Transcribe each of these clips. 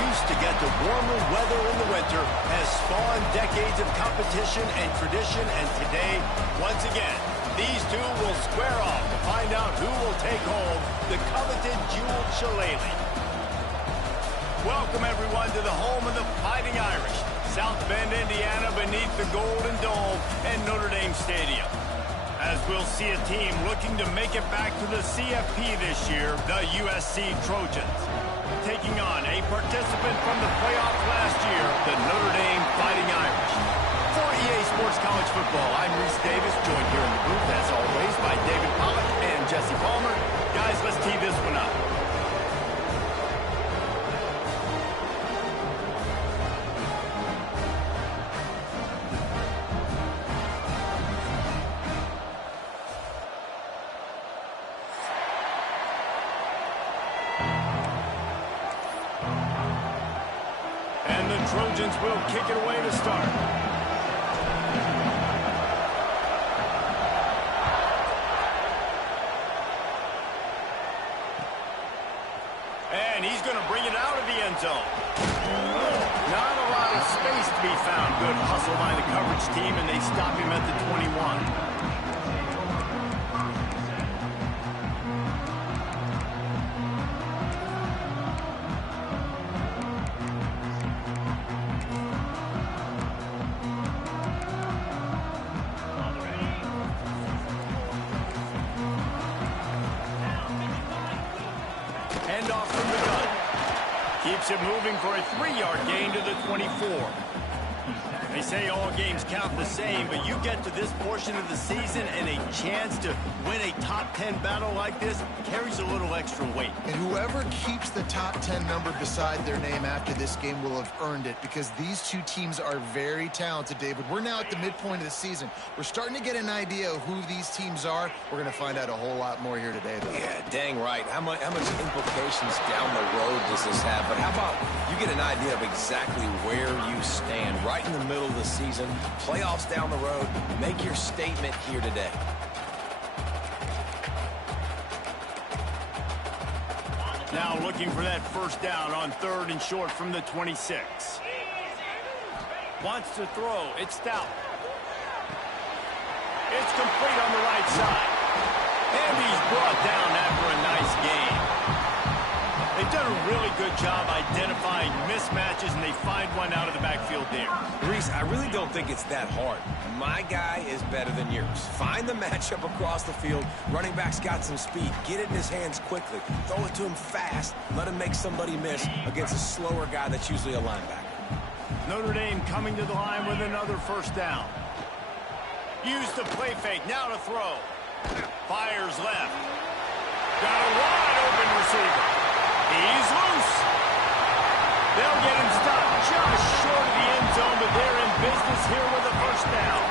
excuse to get to warmer weather in the winter has spawned decades of competition and tradition, and today, once again, these two will square off to find out who will take home the coveted jeweled shillelagh. Welcome, everyone, to the home of the Fighting Irish, South Bend, Indiana, beneath the Golden Dome and Notre Dame Stadium. As we'll see a team looking to make it back to the CFP this year, the USC Trojans. Taking on a participant from the playoff last year, the Notre Dame Fighting Irish. For EA Sports College Football, I'm Reese Davis, joined here in the booth, as always, by David Pollack and Jesse Palmer. Guys, let's tee this one up. Trojans will kick it away to start. And he's going to bring it out of the end zone. Not a lot of space to be found. Good hustle by the coverage team, and they stop him at the 21. Handoff from the gun. Keeps it moving for a 3-yard gain to the 24. They say all games count the same, but you get to this portion of the season and a chance to win a top 10 battle like this carries a little extra weight. And whoever keeps the top 10 number beside their name after this game will have earned it, because these two teams are very talented, David. We're now at the midpoint of the season. We're starting to get an idea of who these teams are. We're going to find out a whole lot more here today, though. Yeah, dang right. How much implications down the road does this have? But how about you get an idea of exactly where you stand right in the middle of the season, playoffs down the road, make your statement here today. Now looking for that first down on 3rd and short from the 26. Wants to throw. It's Stout. It's complete on the right side. And he's brought down after a nice gain. They've done a really good job identifying mismatches, and they find one out of the backfield there. Reese, I really don't think it's that hard. My guy is better than yours. Find the matchup across the field. Running back's got some speed. Get it in his hands quickly. Throw it to him fast. Let him make somebody miss against a slower guy that's usually a linebacker. Notre Dame coming to the line with another first down. Use the play fake. Now to throw. Fires left. Got a wide open receiver. He's loose. They'll get him stopped just short of the end zone, but they're in business here with a first down.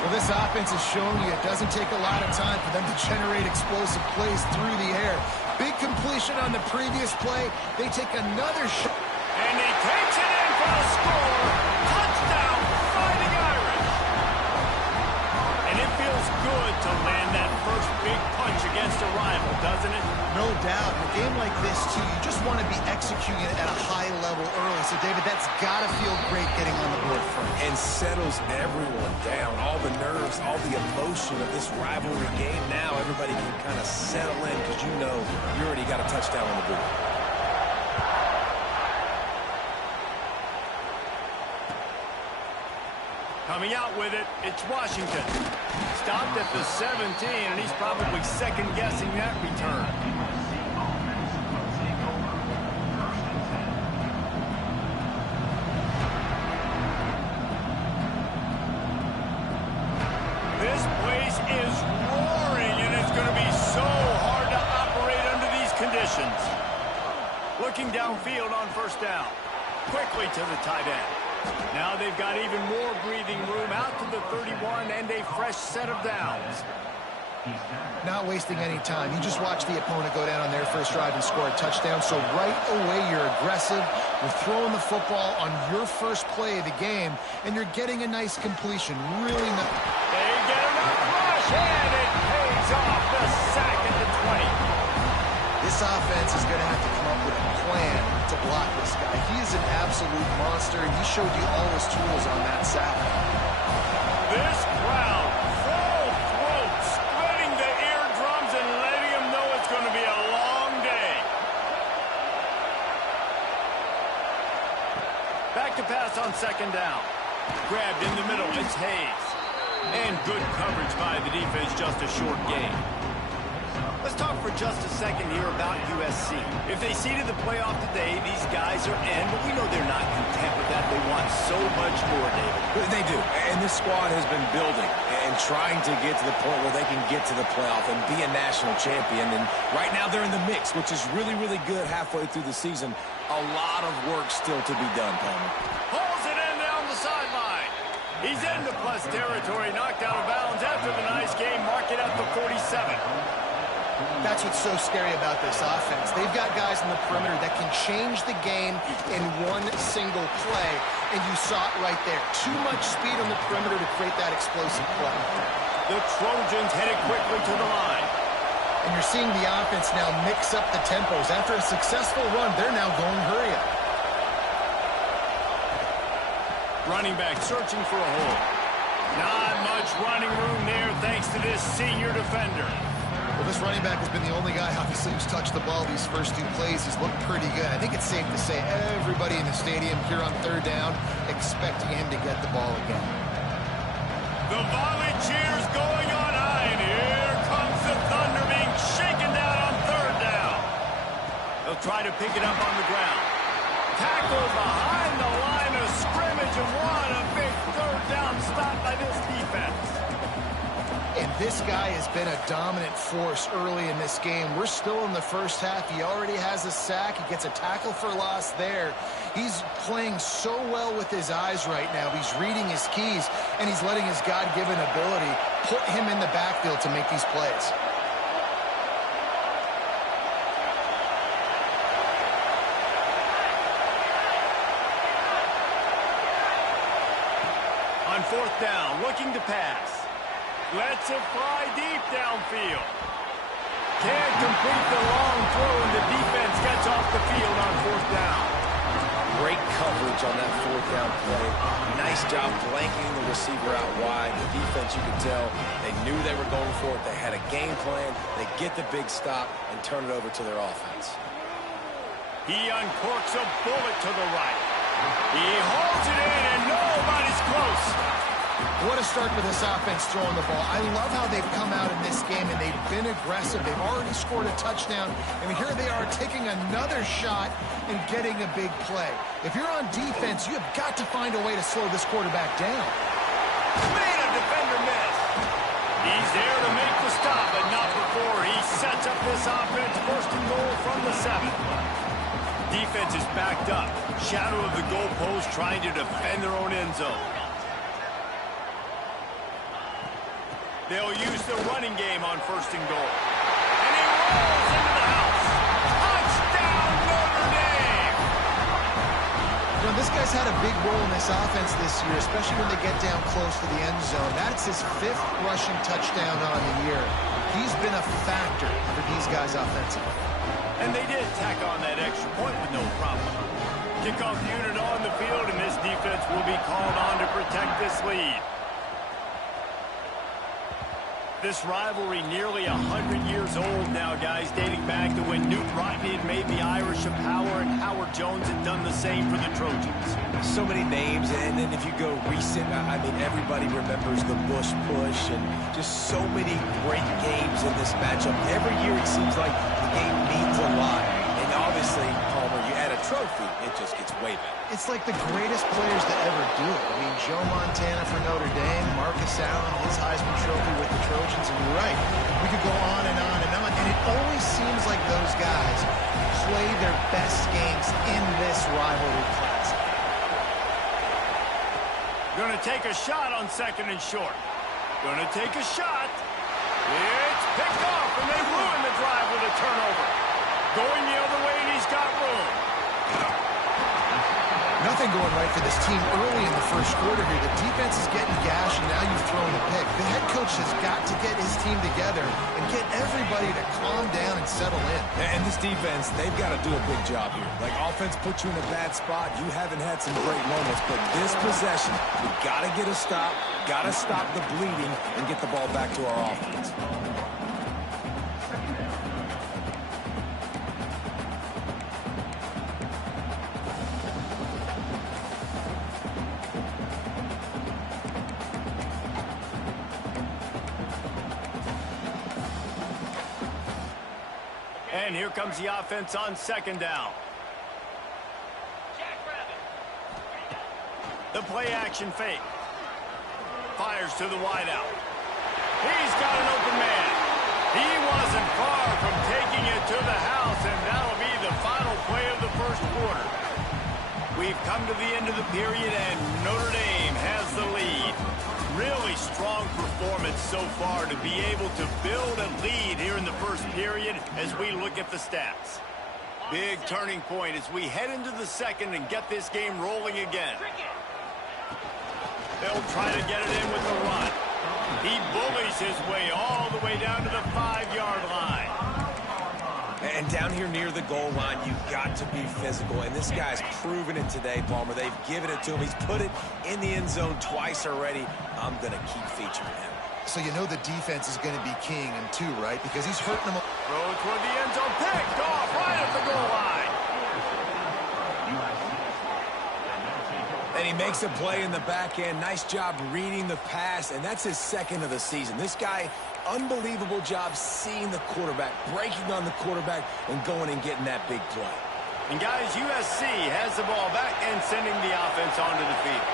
Well, this offense has shown you it doesn't take a lot of time for them to generate explosive plays through the air. Big completion on the previous play. They take another shot. And he takes it in for the score. Touchdown, Fighting Irish. And it feels good to land that first big punch against a rival, doesn't it? No doubt. In a game like this, too, you just want to be executing it at a high level early. So, David, that's got to feel great getting on the board first. And settles everyone down. All the nerves, all the emotion of this rivalry game. Now everybody can kind of settle in because you know you already got a touchdown on the board. Coming out with it, it's Washington. Stopped at the 17, and he's probably second-guessing that return. This place is roaring, and it's going to be so hard to operate under these conditions. Looking downfield on first down. Quickly to the tight end. Now they've got even more breathing room out to the 31 and a fresh set of downs. Not wasting any time. You just watch the opponent go down on their first drive and score a touchdown. So right away you're aggressive. You're throwing the football on your first play of the game, and you're getting a nice completion. Really nice. They get enough rush, and it pays off. The sack at the 20. This offense is going to have to come up with a plan to block this guy. He is an absolute monster, and he showed you all his tools on that sack. This crowd, full throat, splitting the eardrums and letting him know it's going to be a long day. Back to pass on second down. Grabbed in the middle, it's Hayes. And good coverage by the defense, just a short gain. Let's talk for just a second here about USC. If they seeded the playoff today, these guys are in, but we know they're not content with that. They want so much more, David. They do, and this squad has been building and trying to get to the point where they can get to the playoff and be a national champion. And right now they're in the mix, which is really, really good halfway through the season. A lot of work still to be done, Palmer. Pulls it in down the sideline. He's into plus territory, knocked out of bounds after the nice game. Mark it up to 47. That's what's so scary about this offense. They've got guys in the perimeter that can change the game in one single play, and you saw it right there. Too much speed on the perimeter to create that explosive play. The Trojans headed quickly to the line. And you're seeing the offense now mix up the tempos. After a successful run, they're now going hurry up. Running back searching for a hole. Not much running room there thanks to this senior defender. Well, this running back has been the only guy, obviously, who's touched the ball these first two plays. He's looked pretty good. I think it's safe to say everybody in the stadium here on third down expecting him to get the ball again. The volley cheers going on high, and here comes the Thunder being shaken down on third down. They'll try to pick it up on the ground. Tackle behind the line of scrimmage, and what a big third down stop by this defense. And this guy has been a dominant force early in this game. We're still in the first half. He already has a sack. He gets a tackle for loss there. He's playing so well with his eyes right now. He's reading his keys, and he's letting his God-given ability put him in the backfield to make these plays. On fourth down, looking to pass. Lets it fly deep downfield. Can't complete the long throw, and the defense gets off the field on fourth down. Great coverage on that fourth down play. Nice job blanking the receiver out wide. The defense, you could tell, they knew they were going for it. They had a game plan. They get the big stop and turn it over to their offense. He uncorks a bullet to the right. He holds it in, and nobody's close. What a start for this offense throwing the ball. I love how they've come out in this game, and they've been aggressive. They've already scored a touchdown, and here they are taking another shot and getting a big play. If you're on defense, you have got to find a way to slow this quarterback down. Made a defender miss. He's there to make the stop, but not before he sets up this offense. First and goal from the 7. Defense is backed up. Shadow of the goalpost trying to defend their own end zone. They'll use the running game on first and goal. And he rolls into the house. Touchdown, Notre Dame! You know, this guy's had a big role in this offense this year, especially when they get down close to the end zone. That's his 5th rushing touchdown on the year. He's been a factor for these guys offensively. And they did tack on that extra point with no problem. Kickoff unit on the field, and this defense will be called on to protect this lead. This rivalry nearly 100 years old now, guys, dating back to when Newt Rockne had made the Irish a power and Howard Jones had done the same for the Trojans. So many names, and then if you go recent, I mean, everybody remembers the Bush push and just so many great games in this matchup. Every year it seems like the game means a lot. And obviously, Palmer, you add a trophy, it just gets way better. It's like the greatest players to ever do it. I mean, Joe Montana for Notre Dame, Marcus Allen, his Heisman Trophy with the Trojans, and you're right. We could go on and on and on, and it always seems like those guys play their best games in this rivalry classic. Going to take a shot on second and short. Going to take a shot. It's picked off, and they ruin the drive with a turnover. Going the other way, and he's got room. Nothing going right for this team early in the first quarter here. The defense is getting gashed, and now you've thrown a pick. The head coach has got to get his team together and get everybody to calm down and settle in. And this defense, they've got to do a big job here. Like, offense put you in a bad spot. You haven't had some great moments, but this possession, we got to get a stop, got to stop the bleeding, and get the ball back to our offense. And here comes the offense on second down. The play-action fake. Fires to the wideout. He's got an open man. He wasn't far from taking it to the house, and that'll be the final play of the first quarter. We've come to the end of the period, and Notre Dame has the lead. Really strong performance so far to be able to build a lead here in the first period as we look at the stats. Big turning point as we head into the second and get this game rolling again. They'll try to get it in with the run. He bullies his way all the way down to the 5-yard line. And down here near the goal line, you've got to be physical. And this guy's proven it today, Palmer. They've given it to him. He's put it in the end zone twice already. I'm going to keep featuring him. So you know the defense is going to be keying him too, right? Because he's hurting them. Throw toward the end zone. Picked off right at the goal line. And he makes a play in the back end. Nice job reading the pass, and that's his second of the season. This guy, unbelievable job seeing the quarterback, breaking on the quarterback, and going and getting that big play. And guys, USC has the ball back and sending the offense onto the field.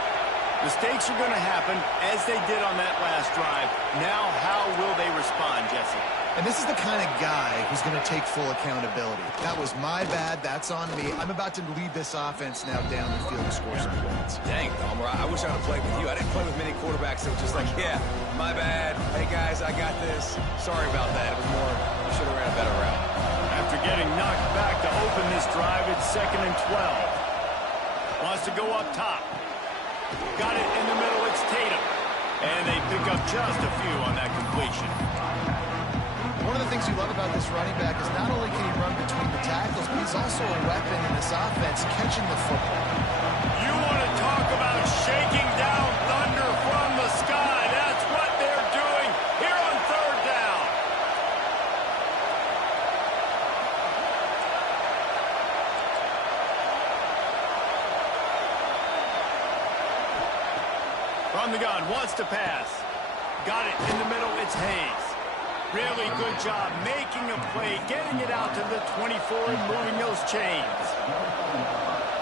Mistakes are going to happen as they did on that last drive. Now, how will they respond, Jesse? And this is the kind of guy who's going to take full accountability. That was my bad. That's on me. I'm about to lead this offense now down the field to score some points. Dang, Palmer, I wish I would have played with you. I didn't play with many quarterbacks that were just like, yeah, my bad. Hey, guys, I got this. Sorry about that. It was more, you should have ran a better route. After getting knocked back to open this drive, it's 2nd and 12. Wants to go up top. Got it in the middle. It's Tatum. And they pick up just a few on that completion. One of the things you love about this running back is not only can he run between the tackles, but he's also a weapon in this offense, catching the football. You want to talk about shaking down thunder from the sky. That's what they're doing here on 3rd down. From the gun, wants to pass. Got it in the middle. It's Hayes. Really good job making a play, getting it out to the 24 and moving those chains.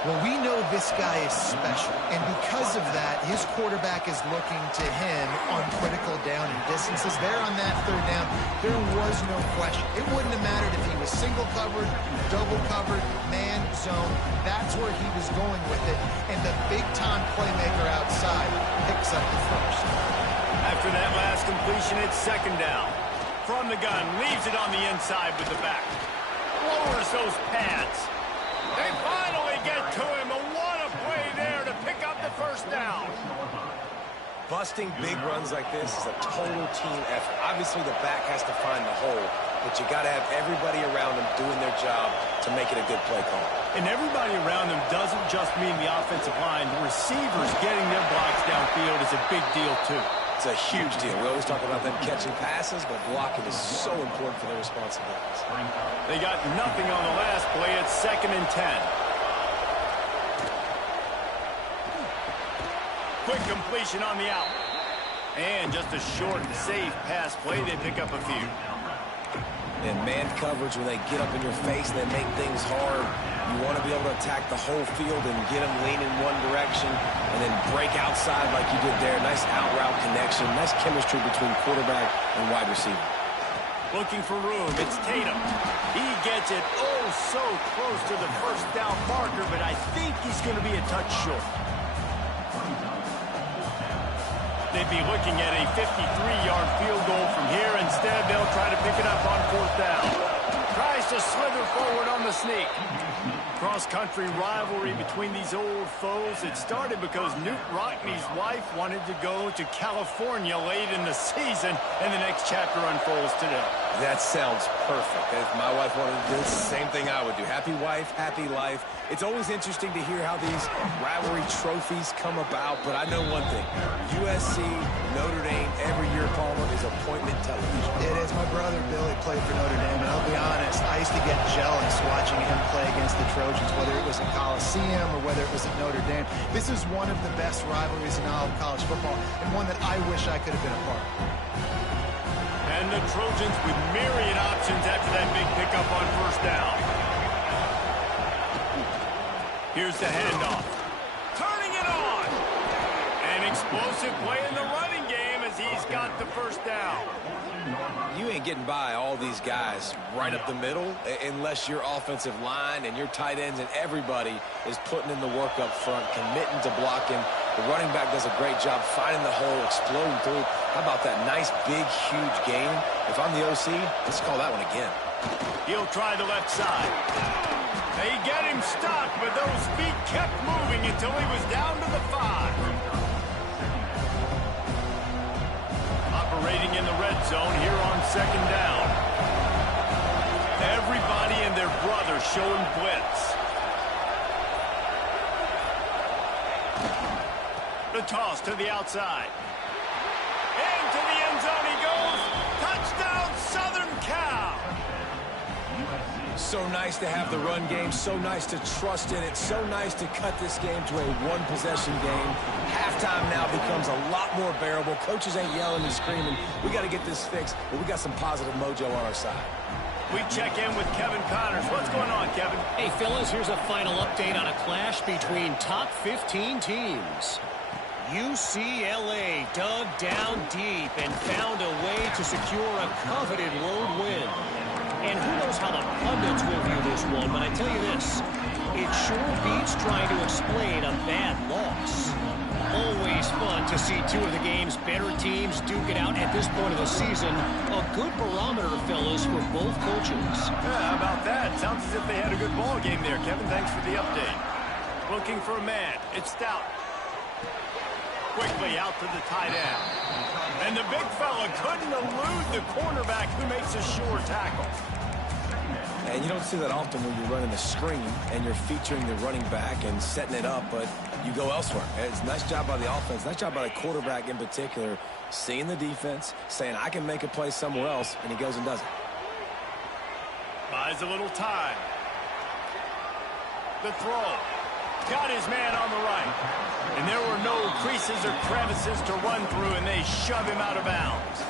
Well, we know this guy is special, and because of that, his quarterback is looking to him on critical down and distances. There on that 3rd down, there was no question. It wouldn't have mattered if he was single covered, double covered, man, zone. That's where he was going with it, and the big-time playmaker outside picks up the first. After that last completion, it's 2nd down. From the gun, leaves it on the inside with the back. Lowers those pads. They finally get to him. And what a play there to pick up the 1st down. Busting big runs like this is a total team effort. Obviously, the back has to find the hole, but you got to have everybody around them doing their job to make it a good play call. And everybody around them doesn't just mean the offensive line. The receivers getting their blocks downfield is a big deal, too. It's a huge deal. We always talk about them catching passes, but blocking is so important for their responsibilities. They got nothing on the last play. It's 2nd and 10. Quick completion on the out. And just a short, safe pass play. They pick up a few. And man coverage, when they get up in your face and they make things hard, you want to be able to attack the whole field and get them leaning one direction and then break outside like you did there. Nice out route connection. Nice chemistry between quarterback and wide receiver. Looking for room. It's Tatum. He gets it so close to the 1st down marker, but I think he's going to be a touch short. They'd be looking at a 53-yard field goal from here. Instead, they'll try to pick it up on 4th down. Tries to slither forward on the sneak. Cross-country rivalry between these old foes. It started because Newt Rockne's wife wanted to go to California late in the season, and the next chapter unfolds today. That sounds perfect. If my wife wanted to do the same thing I would do. Happy wife, happy life. It's always interesting to hear how these rivalry trophies come about, but I know one thing. USC, Notre Dame, every year, Palmer, is appointment television. It is. My brother Billy played for Notre Dame, and I'll be honest, I used to get jealous watching him play against the Trojans, whether it was at Coliseum or whether it was at Notre Dame. This is one of the best rivalries in all of college football, and one that I wish I could have been a part of. And the Trojans with myriad options after that big pickup on first down. Here's the handoff. Turning it on. An explosive play in the running game as he's got the first down. You ain't getting by all these guys right up the middle unless your offensive line and your tight ends and everybody is putting in the work up front, committing to blocking. The running back does a great job finding the hole, exploding through. How about that nice, big, huge gain? If I'm the OC, let's call that one again. He'll try the left side. They get him stuck, but those feet kept moving until he was down to the 5. Operating in the red zone here on second down. Everybody and their brother showing blitz. The toss to the outside. Into the end zone he goes. Touchdown, Southern Cal. So nice to have the run game, so nice to trust in it, so nice to cut this game to a one-possession game. Halftime now becomes a lot more bearable. Coaches ain't yelling and screaming. We got to get this fixed, but we got some positive mojo on our side. We check in with Kevin Connors. What's going on, Kevin? Hey, fellas, here's a final update on a clash between top 15 teams. UCLA dug down deep and found a way to secure a coveted road win. And who knows how the pundits will view this one, but I tell you this, it sure beats trying to explain a bad loss. Always fun to see two of the game's better teams duke it out at this point of the season. A good barometer, fellas, for both coaches. Yeah, how about that? Sounds as if they had a good ball game there. Kevin, thanks for the update. Looking for a man. It's Stout. Quickly out to the tight end. And the big fella couldn't elude the cornerback who makes a sure tackle. And you don't see that often when you're running a screen and you're featuring the running back and setting it up, but you go elsewhere. It's a nice job by the offense, nice job by the quarterback in particular, seeing the defense, saying, I can make a play somewhere else, and he goes and does it. Buys a little time. The throw. Got his man on the right. And there were no creases or crevices to run through, and they shove him out of bounds.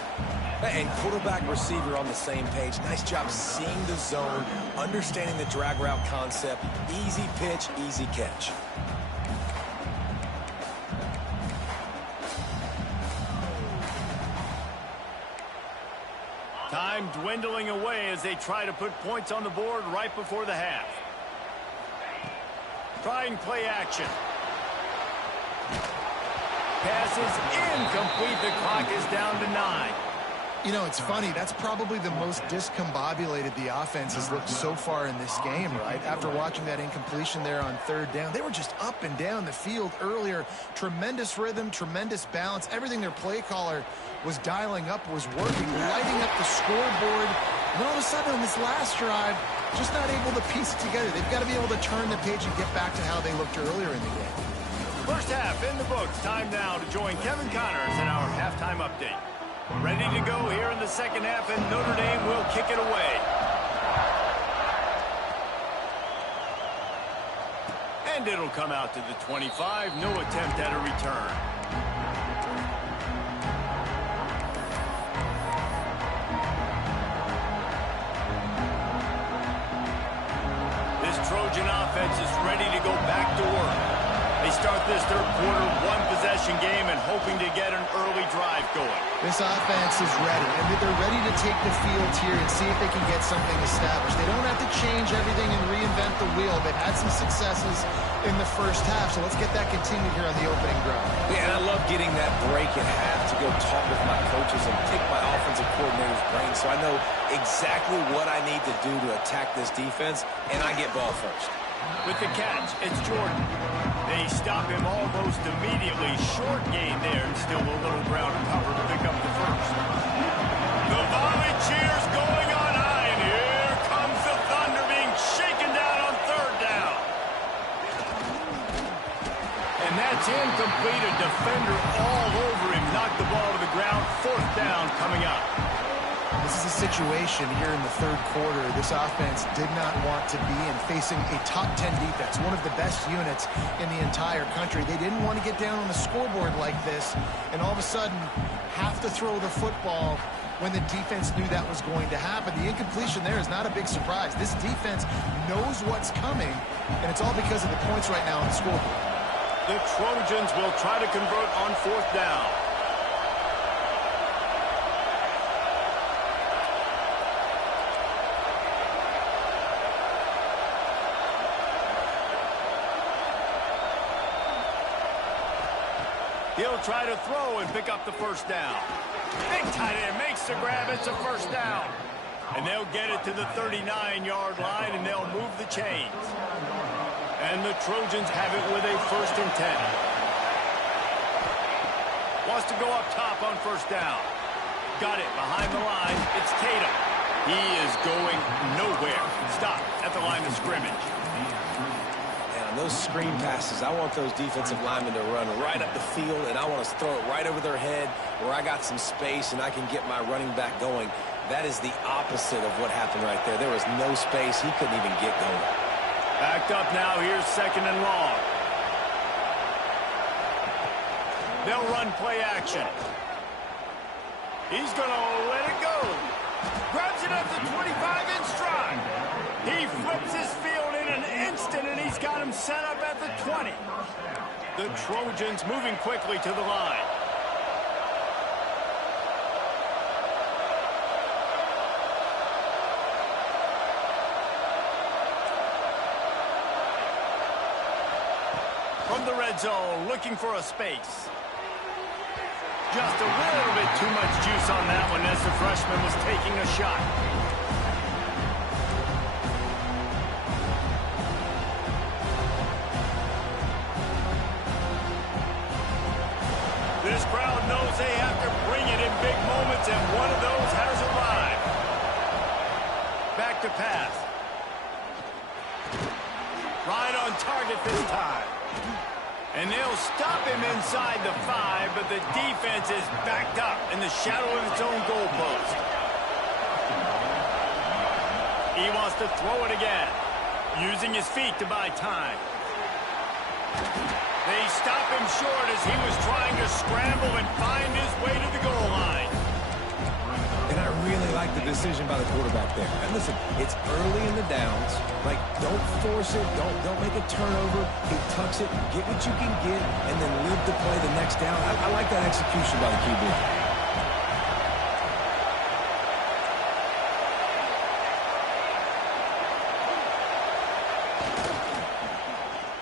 And quarterback receiver on the same page. Nice job seeing the zone, understanding the drag route concept. Easy pitch, easy catch. Time dwindling away as they try to put points on the board right before the half. Trying play action. Pass is incomplete. The clock is down to 9. You know, it's funny. That's probably the most discombobulated the offense has looked so far in this game, right? After watching that incompletion there on third down, they were just up and down the field earlier. Tremendous rhythm, tremendous balance. Everything their play caller was dialing up was working, lighting up the scoreboard. And all of a sudden on this last drive, just not able to piece it together. They've got to be able to turn the page and get back to how they looked earlier in the game. First half in the books. Time now to join Kevin Connors in our halftime update. Ready to go here in the second half, and Notre Dame will kick it away. And it'll come out to the 25. No attempt at a return. This Trojan offense is ready to go back to work. They start this third quarter one-possession game and hoping to get an early drive going. This offense is ready, and they're ready to take the field here and see if they can get something established. They don't have to change everything and reinvent the wheel. They've had some successes in the first half, so let's get that continued here on the opening drive. Yeah, and I love getting that break at half to go talk with my coaches and pick my offensive coordinator's brain so I know exactly what I need to do to attack this defense, and I get ball first. With the catch, it's Jordan. They stop him almost immediately. Short gain there, and still a little ground to cover to pick up the first. The volley cheers going on high, and here comes the Thunder being shaken down on third down. And that's incomplete. A defender all over him. Knocked the ball to the ground. Fourth down coming up. This is a situation here in the third quarter this offense did not want to be in, facing a top 10 defense, one of the best units in the entire country. They didn't want to get down on the scoreboard like this, and all of a sudden have to throw the football when the defense knew that was going to happen. The incompletion there is not a big surprise. This defense knows what's coming, and it's all because of the points right now on the scoreboard. The Trojans will try to convert on fourth down. He'll try to throw and pick up the first down. Big tight end makes the grab. It's a first down. And they'll get it to the 39-yard line, and they'll move the chains. And the Trojans have it with a 1st and 10. Wants to go up top on first down. Got it behind the line. It's Tatum. He is going nowhere. Stop at the line of scrimmage. Those screen passes, I want those defensive linemen to run right up the field, and I want to throw it right over their head where I got some space and I can get my running back going. That is the opposite of what happened right there. There was no space. He couldn't even get going. Backed up now. Here's 2nd and long. They'll run play action. He's going to let it go. Grabs it at the 25 in stride. He flips his field in an instant, and he's got him set up at the 20. The Trojans moving quickly to the line. From the red zone, looking for a space. Just a little bit too much juice on that one as the freshman was taking a shot. This crowd knows they have to bring it in big moments, and one of those has arrived. Back to pass. Right on target this time. And they'll stop him inside the 5, but the defense is backed up in the shadow of its own goalpost. He wants to throw it again, using his feet to buy time. They stop him short as he was trying to scramble and find his way to the goal line. And I really like the decision by the quarterback there. And listen, it's early in the downs. Like, don't force it. Don't make a turnover. He tucks it, get what you can get, and then live to play the next down. I like that execution by the QB.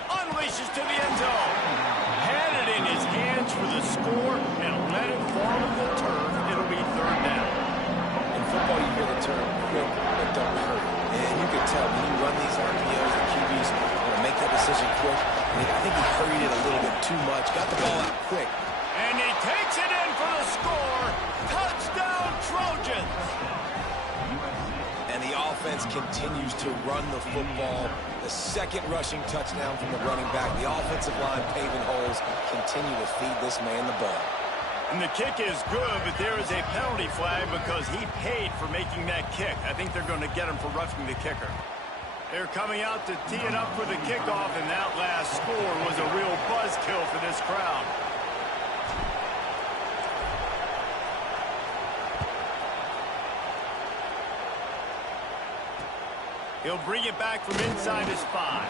Unleashes to the end zone. Had it in his hands for the score and let it fall to the turf. It'll be 3rd down. In football, you hear the term quick but don't hurt. And you can tell when you run these RPOs, the QBs want to make that decision quick. And I think he hurried it a little bit too much. Got the ball out quick. And he takes it in for the score. Touchdown, Trojans. And the offense continues to run the football. The 2nd rushing touchdown from the running back. The offensive line paving holes. Continue to feed this man the ball. And the kick is good, but there is a penalty flag because he paid for making that kick. I think they're going to get him for roughing the kicker. They're coming out to tee it up for the kickoff, and that last score was a real buzzkill for this crowd. He'll bring it back from inside his 5.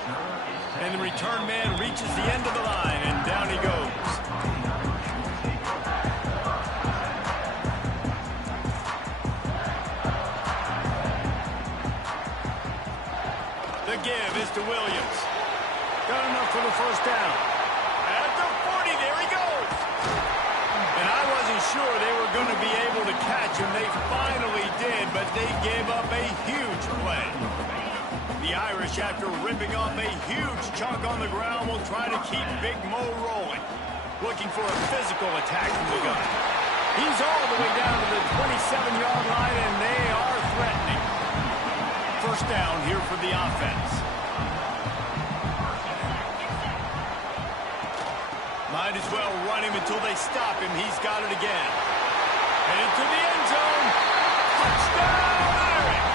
And the return man reaches the end of the line, and down he goes. The give is to Williams. Got enough for the first down. At the 40, there he goes. And I wasn't sure they were going to be able to catch him. They finally did, but they gave up a huge play. The Irish, after ripping off a huge chunk on the ground, will try to keep Big Mo rolling. Looking for a physical attack from the gun. He's all the way down to the 27-yard line, and they are threatening. First down here for the offense. Might as well run him until they stop him. He's got it again. And into the end zone. Touchdown, Irish!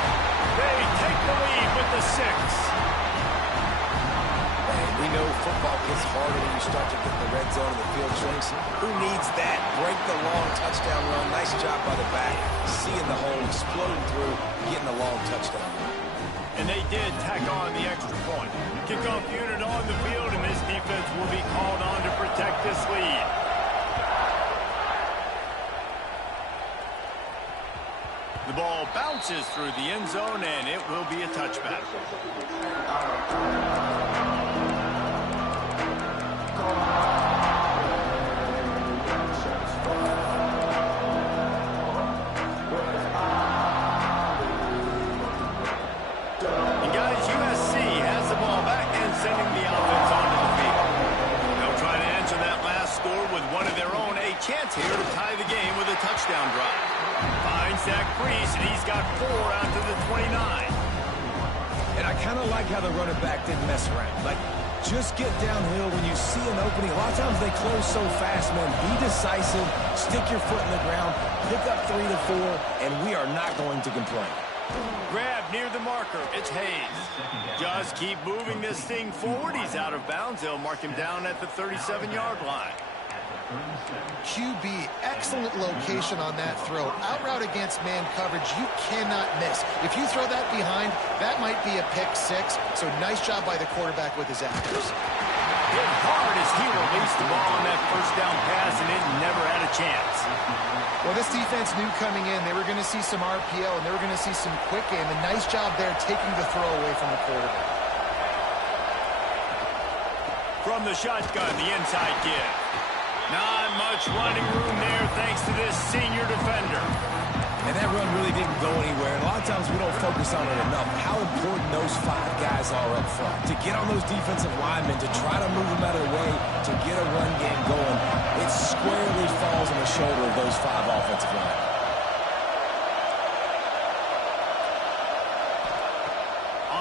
They take the lead with the 6. Man, we know football gets harder when you start to get in the red zone and the field shrinks. Who needs that? Break the long touchdown run. Nice job by the back. Seeing the hole, exploding through, getting a long touchdown. And they did tack on the extra point. Kickoff unit on the field, and this defense will be called on to protect this lead. The ball bounces through the end zone, and it will be a touchback. And guys, USC has the ball back and sending the offense onto the field. They'll try to answer that last score with one of their own. A chance here to tie the game with a touchdown drive. Finds that crease, and he's got 4 out to the 29. And I kind of like how the running back didn't mess around. Like, just get downhill when you see an opening. A lot of times they close so fast, man. Be decisive, stick your foot in the ground, pick up 3 to 4, and we are not going to complain. Grab near the marker. It's Hayes. Just keep moving this thing forward. He's out of bounds. They'll mark him down at the 37-yard line. QB, excellent location on that throw. Out route against man coverage, you cannot miss. If you throw that behind, that might be a pick 6. So nice job by the quarterback with his accuracy. Hit hard as he released the ball on that first down pass, and it never had a chance. Well, this defense knew coming in they were going to see some RPO, and they were going to see some quick game. A nice job there taking the throw away from the quarterback. From the shotgun, the inside give. Not much running room there thanks to this senior defender. And that run really didn't go anywhere. And a lot of times we don't focus on it enough. How important those 5 guys are up front. To get on those defensive linemen, to try to move them out of the way, to get a run game going, it squarely falls on the shoulder of those 5 offensive linemen.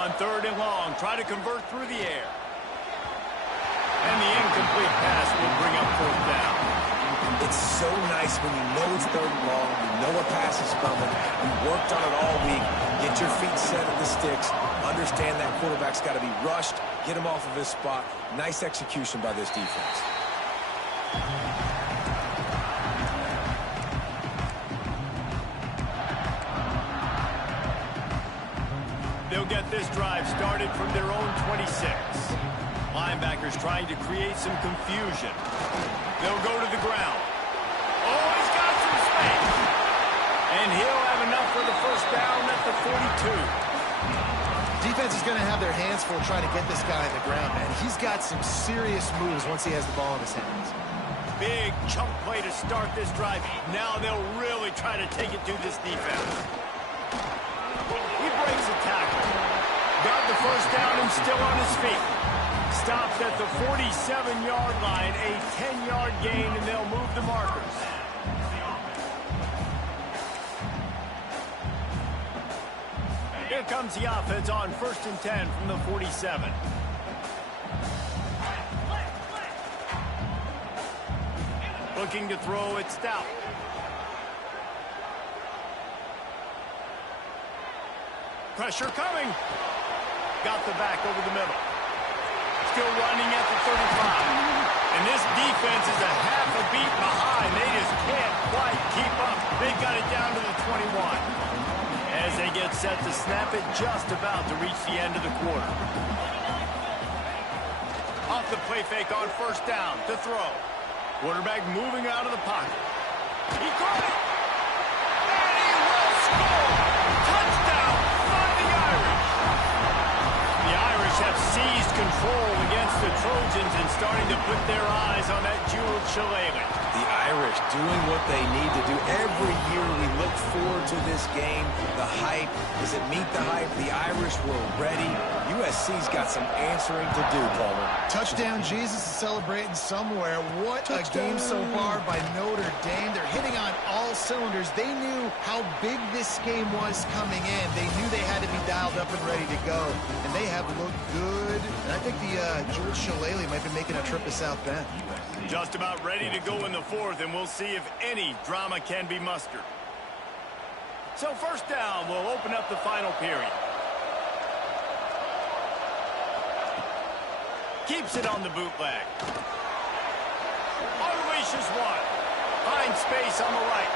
On 3rd and long, try to convert through the air. And the incomplete pass will bring up 4th down. It's so nice when you know it's 3rd and long, you know a pass is coming, you worked on it all week, get your feet set at the sticks, understand that quarterback's got to be rushed, get him off of his spot. Nice execution by this defense. They'll get this drive started from their own 26. Linebackers trying to create some confusion. They'll go to the ground. Oh, he's got some space. And he'll have enough for the first down at the 42. Defense is going to have their hands full trying to get this guy on the ground, man. He's got some serious moves once he has the ball in his hands. Big chunk play to start this drive. Now they'll really try to take it to this defense. He breaks a tackle. Got the first down and still on his feet. Stops at the 47-yard line, a 10-yard gain, and they'll move the markers. Here comes the offense on 1st and 10 from the 47. Looking to throw it stout. Pressure coming. Got the back over the middle. Still running at the 35. And this defense is a half a beat behind. They just can't quite keep up. They've got it down to the 21. As they get set to snap it, just about to reach the end of the quarter. Off the play fake on 1st down to throw. Quarterback moving out of the pocket. He caught it. And he will score. Touchdown, Fighting Irish. The Irish have seized control against the Trojans and starting to put their eyes on that jeweled shillelagh. The The Irish doing what they need to do. Every year we look forward to this game. The hype, does it meet the hype? The Irish were ready. USC's got some answering to do, Palmer. Touchdown Jesus is celebrating somewhere. What a game so far by Notre Dame. They're hitting on all cylinders. They knew how big this game was coming in. They knew they had to be dialed up and ready to go. And they have looked good. And I think the George Shillelagh might be making a trip to South Bend. Just about ready to go in the fourth, and we'll see if any drama can be mustered. So first down, we'll open up the final period. Keeps it on the bootleg. Unleashes one. Finds space on the right.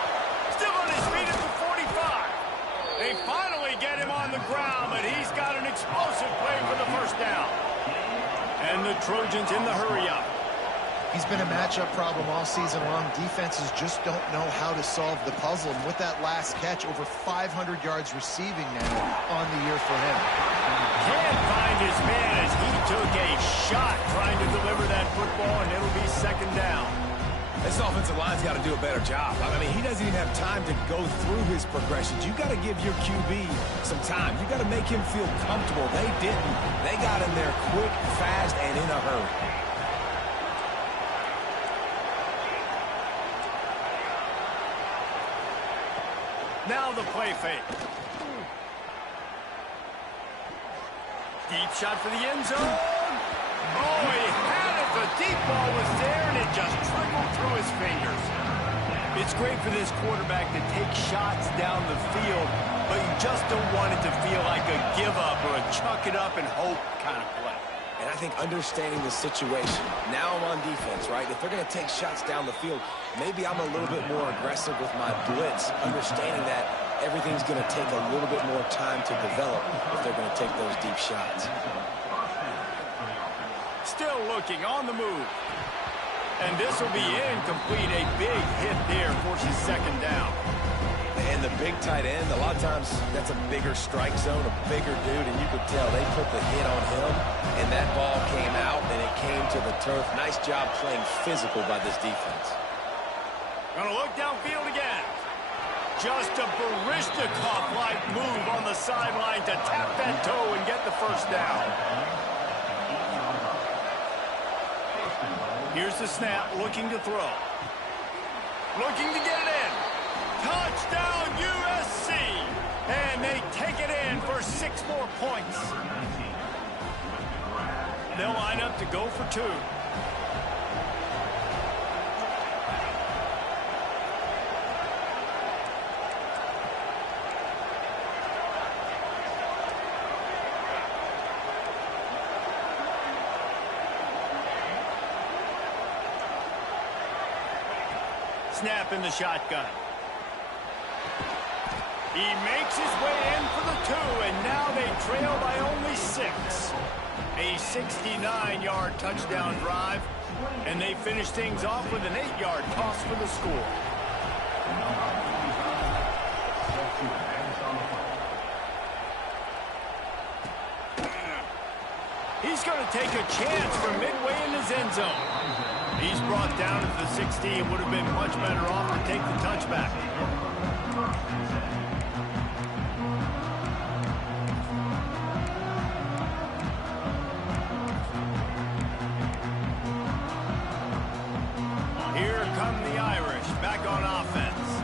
Still on his feet at the 45. They finally get him on the ground, but he's got an explosive play for the first down. And the Trojans in the hurry-up. He's been a matchup problem all season long. Defenses just don't know how to solve the puzzle. And with that last catch, over 500 yards receiving now on the year for him. Can't find his man as he took a shot trying to deliver that football, and it'll be second down. This offensive line's got to do a better job. I mean, he doesn't even have time to go through his progressions. You got to give your QB some time. You got to make him feel comfortable. They didn't. They got him there quick, fast, and in a hurry. Now the play fake. Deep shot for the end zone. Oh, he had it. The deep ball was there, and it just trickled through his fingers. It's great for this quarterback to take shots down the field, but you just don't want it to feel like a give-up or a chuck it up and hope kind of play. And I think understanding the situation, now I'm on defense, right? If they're going to take shots down the field, maybe I'm a little bit more aggressive with my blitz, understanding that everything's going to take a little bit more time to develop if they're going to take those deep shots. Still looking on the move. And this will be incomplete. A big hit there forces second down. And the big tight end, a lot of times that's a bigger strike zone, a bigger dude, and you could tell they put the hit on him, and that ball came out, and it came to the turf. Nice job playing physical by this defense. Gonna look downfield again. Just a Baryshnikov-like move on the sideline to tap that toe and get the first down. Here's the snap, looking to throw. Looking to get it in. Touchdown, USC! And they take it in for 6 more points. They'll line up to go for 2. Snap in the shotgun. He makes his way in for the 2, and now they trail by only 6. A 69-yard touchdown drive, and they finish things off with an 8-yard toss for the score. He's going to take a chance from midway in his end zone. He's brought down to the 60 and would have been much better off to take the touchback. Here come the Irish back on offense.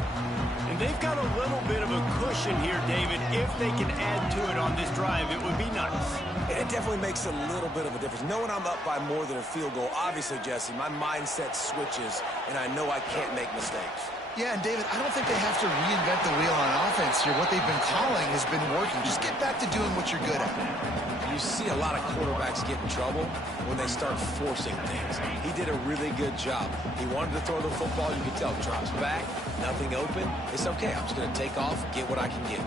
And they've got a little bit of a cushion here, David. If they can add to it on this drive, it would be nice. It definitely makes a little bit of a difference. Knowing I'm up by more than a field goal, obviously, Jesse, my mindset switches, and I know I can't make mistakes. Yeah, and David, I don't think they have to reinvent the wheel on offense here. What they've been calling has been working. Just get back to doing what you're good at. You see a lot of quarterbacks get in trouble when they start forcing things. He did a really good job. He wanted to throw the football. You could tell. Drops back, nothing open. It's okay. I'm just going to take off, get what I can get.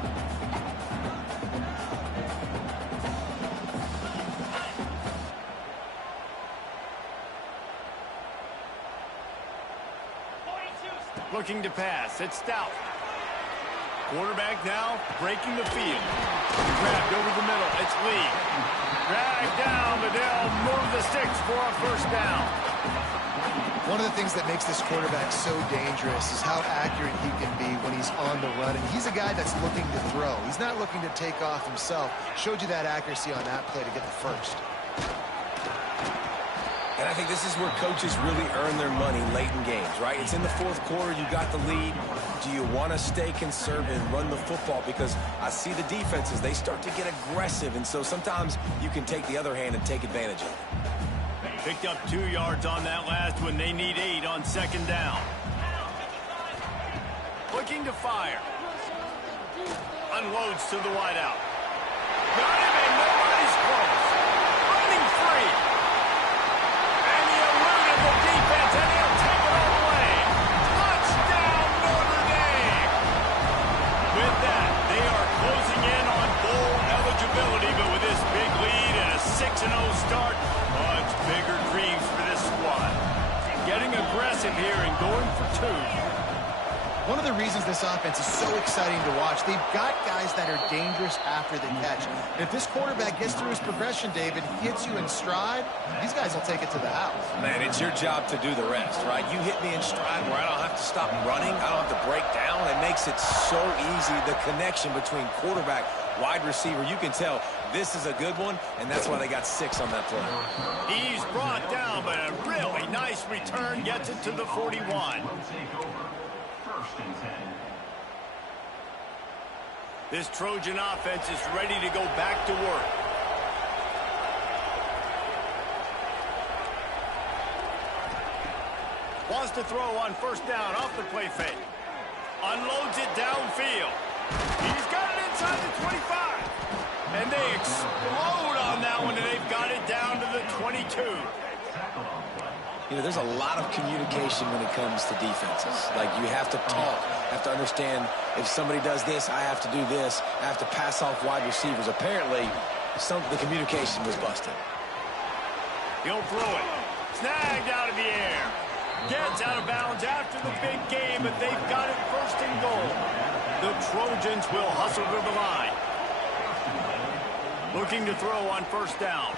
Looking to pass. It's Stout. Quarterback now breaking the field. Grabbed over the middle. It's Lee. Dragged down, but they'll move the sticks for a first down. One of the things that makes this quarterback so dangerous is how accurate he can be when he's on the run. And he's a guy that's looking to throw. He's not looking to take off himself. Showed you that accuracy on that play to get the first. And I think this is where coaches really earn their money late in games, right? It's in the fourth quarter. You got the lead. Do you want to stay conservative and run the football? Because I see the defenses, they start to get aggressive. And so sometimes you can take the other hand and take advantage of it. Picked up 2 yards on that last one. They need 8 on second down. Looking to fire. Unloads to the wideout. Got him, and nobody's close. Running free. And he eluded the defense, and he'll take it all the way. Touchdown, Notre Dame. With that, they are closing in on bowl eligibility, but with this big lead and a 6-0 start, much bigger dreams for this squad. Getting aggressive here and going for 2. One of the reasons this offense is so exciting to watch, they've got guys that are dangerous after the catch. And if this quarterback gets through his progression, David, hits you in stride, these guys will take it to the house. Man, it's your job to do the rest, right? You hit me in stride where I don't have to stop running. I don't have to break down. It makes it so easy, the connection between quarterback, wide receiver. You can tell this is a good one, and that's why they got 6 on that play. He's brought down, but a really nice return gets it to the 41. This Trojan offense is ready to go back to work. Wants to throw on first down off the play fake. Unloads it downfield. He's got it inside the 25. And they explode on that one, and they've got it down to the 22. You know, there's a lot of communication when it comes to defenses. Like, you have to talk, have to understand if somebody does this, I have to do this. I have to pass off wide receivers. Apparently, the communication was busted. He'll throw it. Snagged out of the air. Gets out of bounds after the big game, but they've got it first and goal. The Trojans will hustle to the line. Looking to throw on first down.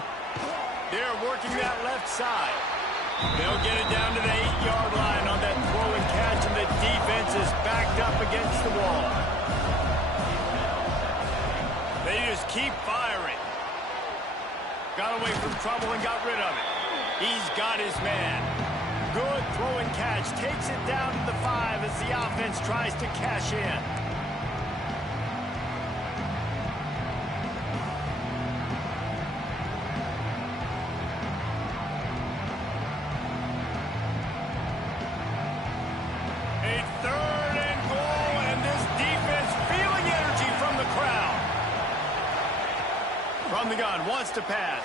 They're working that left side. They'll get it down to the 8-yard line on that throw and catch, and the defense is backed up against the wall. They just keep firing. Got away from trouble and got rid of it. He's got his man. Good throw and catch. Takes it down to the 5 as the offense tries to cash in. From the gun, wants to pass.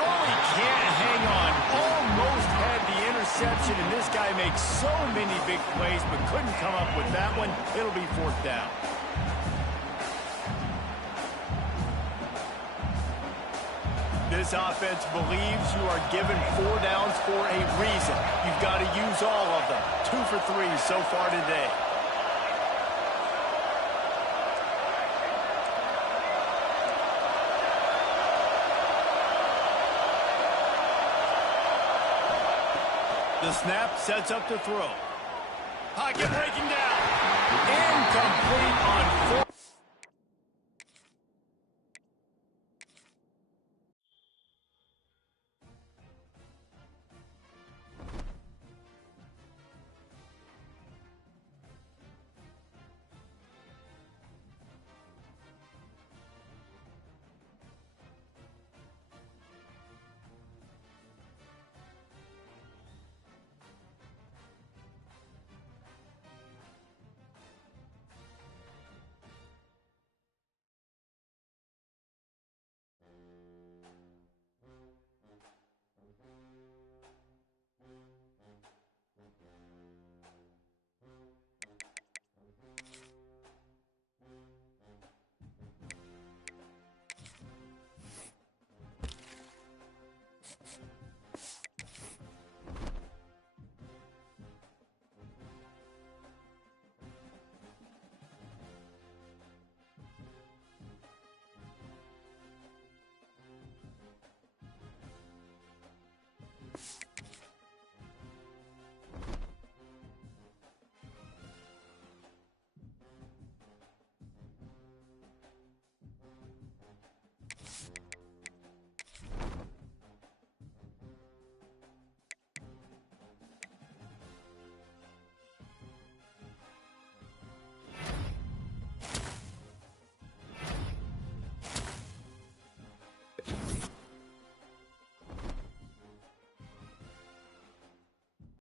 Oh, he can't hang on. Almost had the interception, and this guy makes so many big plays, but couldn't come up with that one. It'll be fourth down. This offense believes you are given 4 downs for a reason. You've got to use all of them. 2 for 3 so far today. The snap sets up to throw. Pocket breaking down. Incomplete